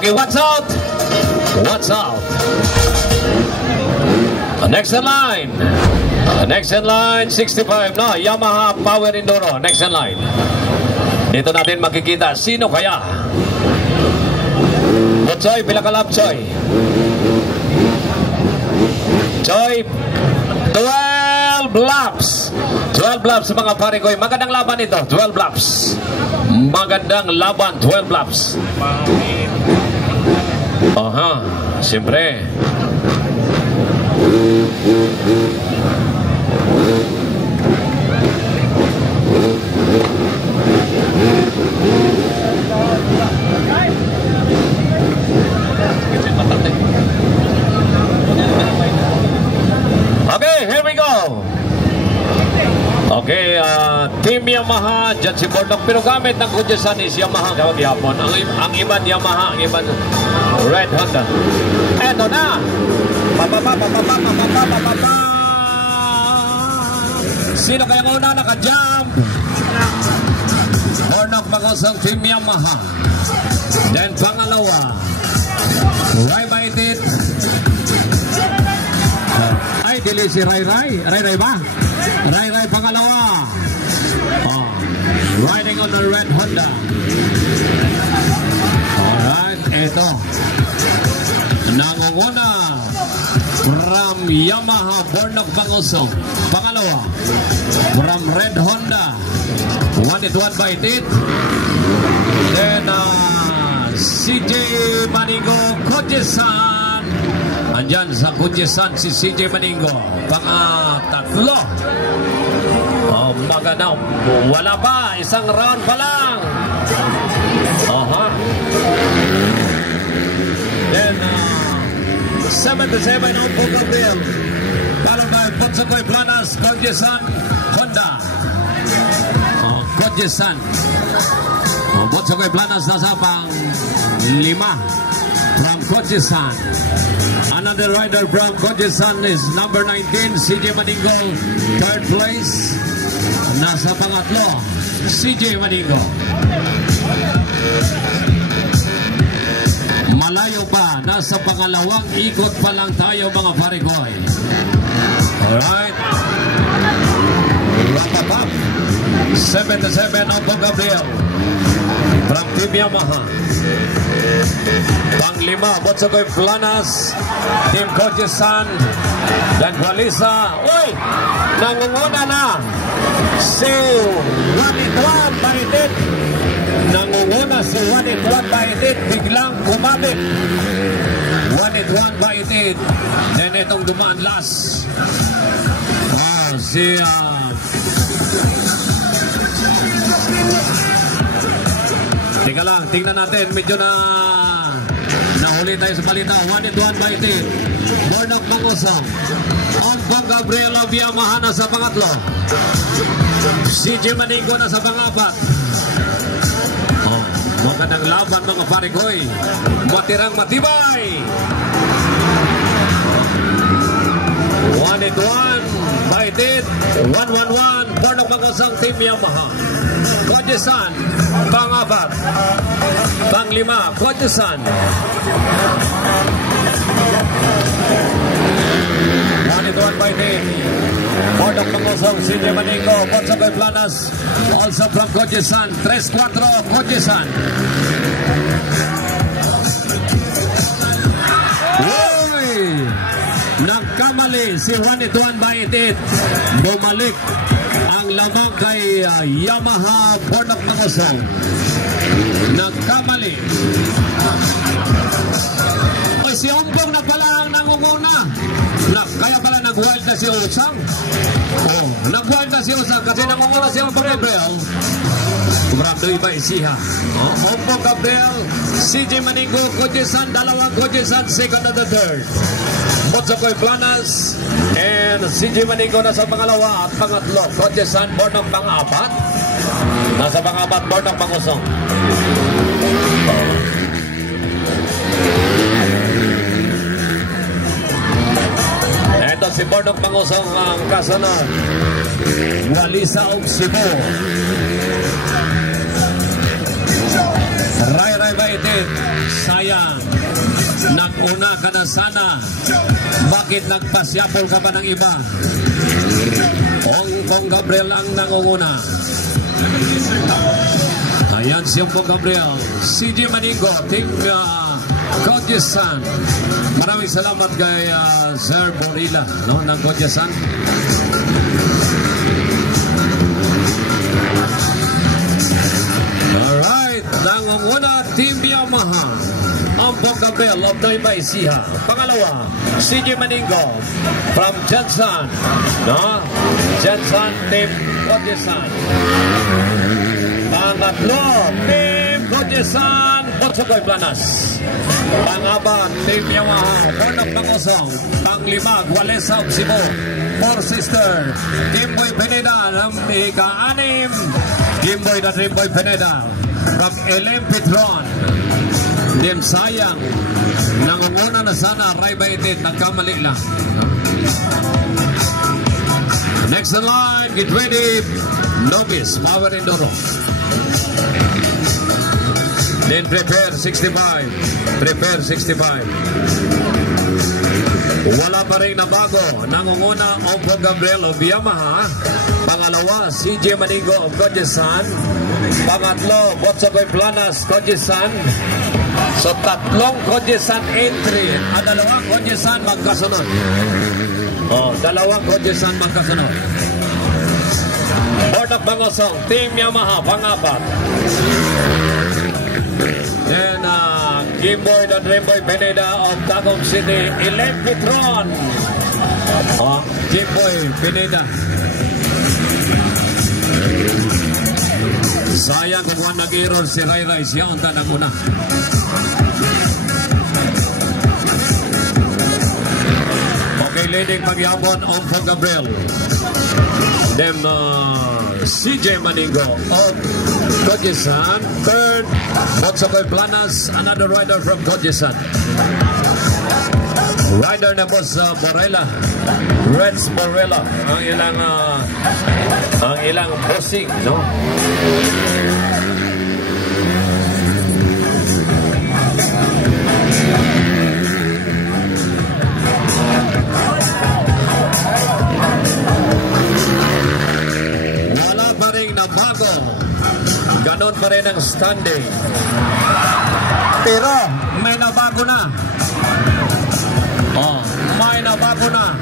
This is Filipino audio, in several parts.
Okay, what's out? What's out? Next in line. Next in line, 65 na. Yamaha Power Enduro. Next in line. Dito natin makikita sino kaya. Choy, pila ka lap, Choy? Choy, 12 laps. 12 laps mga pare ko. Magandang laban ito. 12 laps. Magandang laban. 12 laps. Aha, siyempre. Okay, here we go. Okay, Team Yamaha, dyan si Bordok, pero gamit ng kudyasan is Yamaha kagihapon. Ang iban Yamaha, ang iban Red Honda. Eto na. Sino kaya una naka-jump? Bordok Magosong, Team Yamaha. Then pangalawa, Ray Baitit. Ay, dili si Ray Ray ba? Ray pangalawa. Oh, riding on the Red Honda. Alright, ito. Nangunguna from Yamaha Bordok Magosong. Pangalawa, from Red Honda. 1-1 Baitit. Then CJ Maningo Kudyasan. Andyan sa Kudyasan si CJ Maningo. Pangatatlo. Oh, maganda. Wala pa. Isang round pa lang. Then 7-7 Opo Gabriel. Followed by Potsakoy Planas, Kudyasan, Honda. Kudyasan. Potsakoy Planas nasa pang 5 from Kudyasan. Another rider from Kudyasan is number 19, CJ Maningo, third place. Nasa pangatlo, CJ Maningo. Malayo pa, nasa pangalawang ikot pa lang tayo mga pare-koy. Alright. Rapapap. 7-7 Otto Gabriel from Team Yamaha. Pang-5, Potsakoy Planas, Team Kudyasan, dan Walisa. Uy! Nangunguna na si 1-1 Baitit. Nangunguna si 1-1 Baitit. Biglang kumabit. 1-1 Baitit. Then itong dumaan last. Si Teka lang, tingnan natin. Medyo nahuli tayo sa balita. 1-1 Baitit. Bordok Magosong. Ompong Gabriel of Yamaha na sa pangatlo. CJ Maningo na sa pangapat. Magandang laban mga pare-koy. Matirang matibay. 1-1 Baitit. 1-1-1 Bordok Magosong, Team Yamaha. Kudyasan pang-4. Pang-5 Kudyasan. 1-1 Baitit. Bordok Magosong, CJ Maningo, Potsakoy Planas, also from Kudyasan. 3-4 Kudyasan. Nagkamali si 1-1 Baitit. Bumalik ang lamang kay Yamaha Bordok Magosong. Nagkamali. O si Ompong na pala ang nangunguna. Kaya pala nag-wild na si Usang. Nag-wild na si Usang kasi nangunguna si Ompong Gabriel. Kumrado iba isiha. Ompong Gabriel, CJ Maningo, Kudyasan, dalawang Kudyasan, second and the third. Potsakoy Planas and CJ Maningo nasa pangalawa at pangatlo. Kudyasan, Bordok pang-4. Nasa pang-4, Bordok Magosong. Ito si Bordok Magosong ang kasunod. Walisa of Cebu. Ray Baitit. Sayang. Nag-una ka na sana. Bakit nagpasyapol ka pa ng iba? Ongkong Gabriel ang nangunguna. Ayan si Ongkong Gabriel. CJ Maningo, Team Kodyesan. Maraming salamat kay Sir Borila, no, ng Kodyesan. Alright, nangunguna Team Yamaha. Ongkong Gabriel of Noybay Siha. Pangalawa, CJ Maningo from Jensan, no? Jensan Team Kodyesan. Pangatlo, Team Kodyesan, Botsokoy Planas. Pangapat, Team Yamaha, Bornok Pangosong. Panglima, Walesa of Cebu. Four Sister, Team Boy Pineda ng ika-anim. Team Boy na Team Boy Pineda from Elim Petron. Team Sayang, nangunguna na sana, Ray Baitit, nagkamali lang. Next in line, get ready, Nobis, Power Enduro. Then prepare 65. Prepare 65. Wala pa rin na bago. Nangunguna, Ongkong Gabriel of Yamaha. Pangalawa, CJ Maningo of Kodyesan. Pangatlo, Botsokoy Planas, Kodyesan. So tatlong Kodyesan entry. Dalawang Kodyesan magkasunod. Dalawang Kodyesan magkasunod. Board of Pangosong, Team Yamaha, pangapat. Then, Game Boy and Dream Boy Pineda of Tagum City, Elim Petron. Game Boy Pineda. Sayang kung nag-error si Ray Ray, siya ang tanang una. Okay, leading pagyabon, Ongkong Gabriel. Then, CJ Maningo of Kodyesan. Third, Botsokoy Planas, another rider from Kodyesan. Rider na po sa Borella. Reds Borella. Ang ilang bossing, no? Bago, ganon pa rin ang standing, pero may nabago na. May nabago na.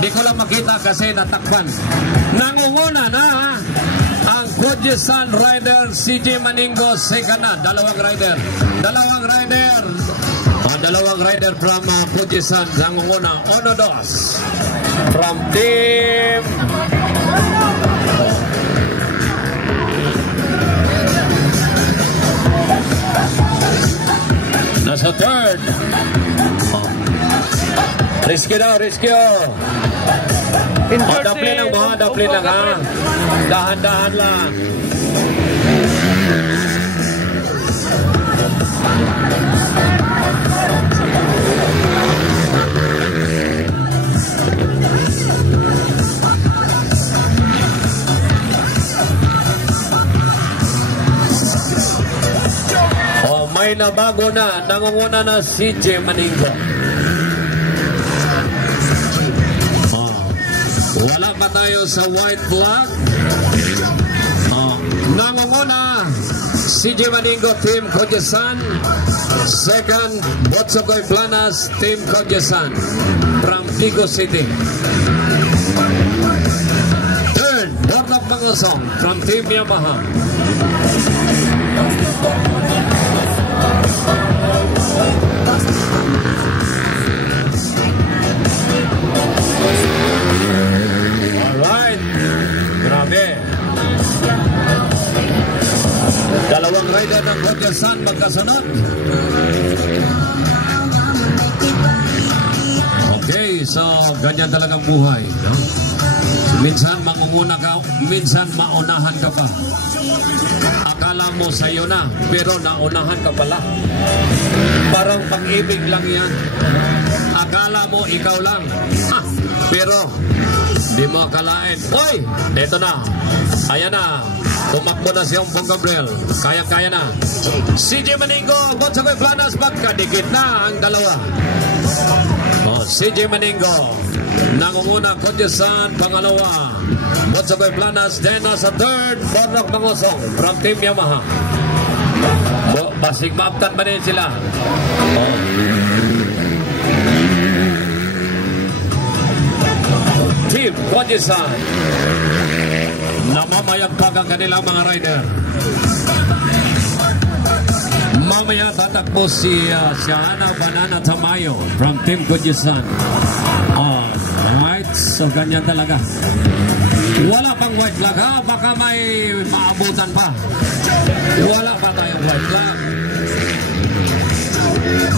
Di ko lang makita kasi natakpan. Nangunguna na ang Kodyesan rider CJ Maningo, second na. Dalawang rider from Kodyesan. Nangunguna, Onodos from Team nasa third. Risky daw, risky. Daplin lang mga, daplin lang ha. Dahan-dahan lang. May nabago na, nangunguna na CJ Maningo. Wala pa tayo sa white flag. Nangunguna CJ Maningo, Team Kodyesan. Second, Botsokoy Planas, Team Kodyesan from Tico City. Third, Bornok Pangosong from Team Yamaha. Alright, grabe. Dalawang rider ng Kodyesan magkasunod. Okay, so ganyan talagang buhay, no? Minsan mangunguna ka, minsan maunahan ka pa. Akala mo sa'yo na, pero naunahan ka pala. Parang pag-ibig lang yan. Akala mo ikaw lang, pero di mo akalain. Hoy, eto na. Ayan na. Tumakbo na si Ompong Gabriel. Kaya-kaya na. CJ Maningo, Bonsagoy Planas, magkadikit na ang dalawa. CJ Maningo, nangunguna Kodyesan, pangalawa. Bonsagoy Planas, then nasa third, Bornok Mangosong from Team Yamaha. Basig maaptan ba din sila? Team Kodyesan, namamayagpag ang kanilang mga rider. Mamaya tatakbo si Shana Banana Tamayo from Team Kodyesan. Alright, so ganyan talaga. Wala pang white flag ha, baka may maabutan pa. Wala pa tayong white flag.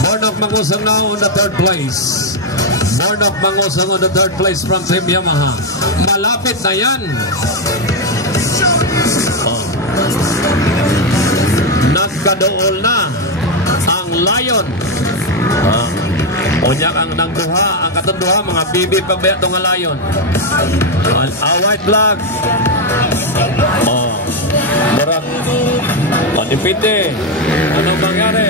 Bornok Mangosong now on the third place. Bornok Mangosong on the third place from Team Yamaha. Malapit na yan. Nagkadool na ang Lion. Unya ang nangduha, ang katunduha, mga bibi pagbayat ng Lion. White flag. Murak. Dipindi. Anong mangyari?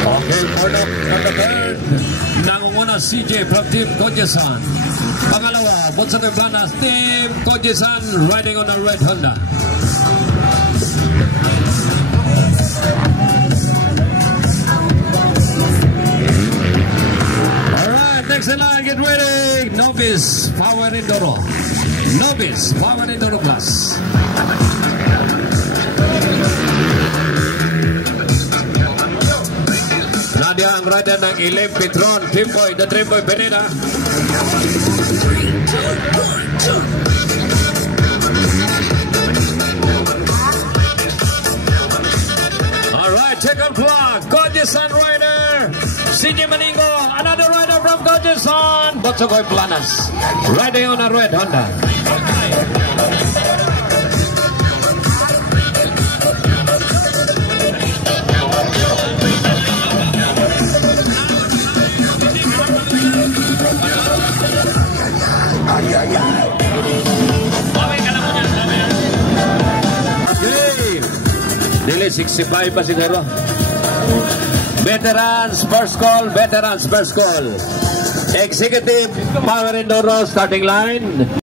Okay, Bornok on the third. Nangunguna CJ from Team Kodyesan. Pangalawa, Bonsagoy Planas, Team Kodyesan riding on a red Honda. Alright, next in line, get ready. Novice Power Enduro. Novice Power Enduro Plus. Nadia ang rider ng Ilim Petron, Trimboy, the Trimboy Beneda. Alright, second flag, Kodyesan rider, CJ Maningo, another rider from Kodyesan, Bonsagoy Planas, riding on a red Honda. Okay, dili 65 pa siguro. Veterans first call, veterans first call. Executive Power Enduro starting line.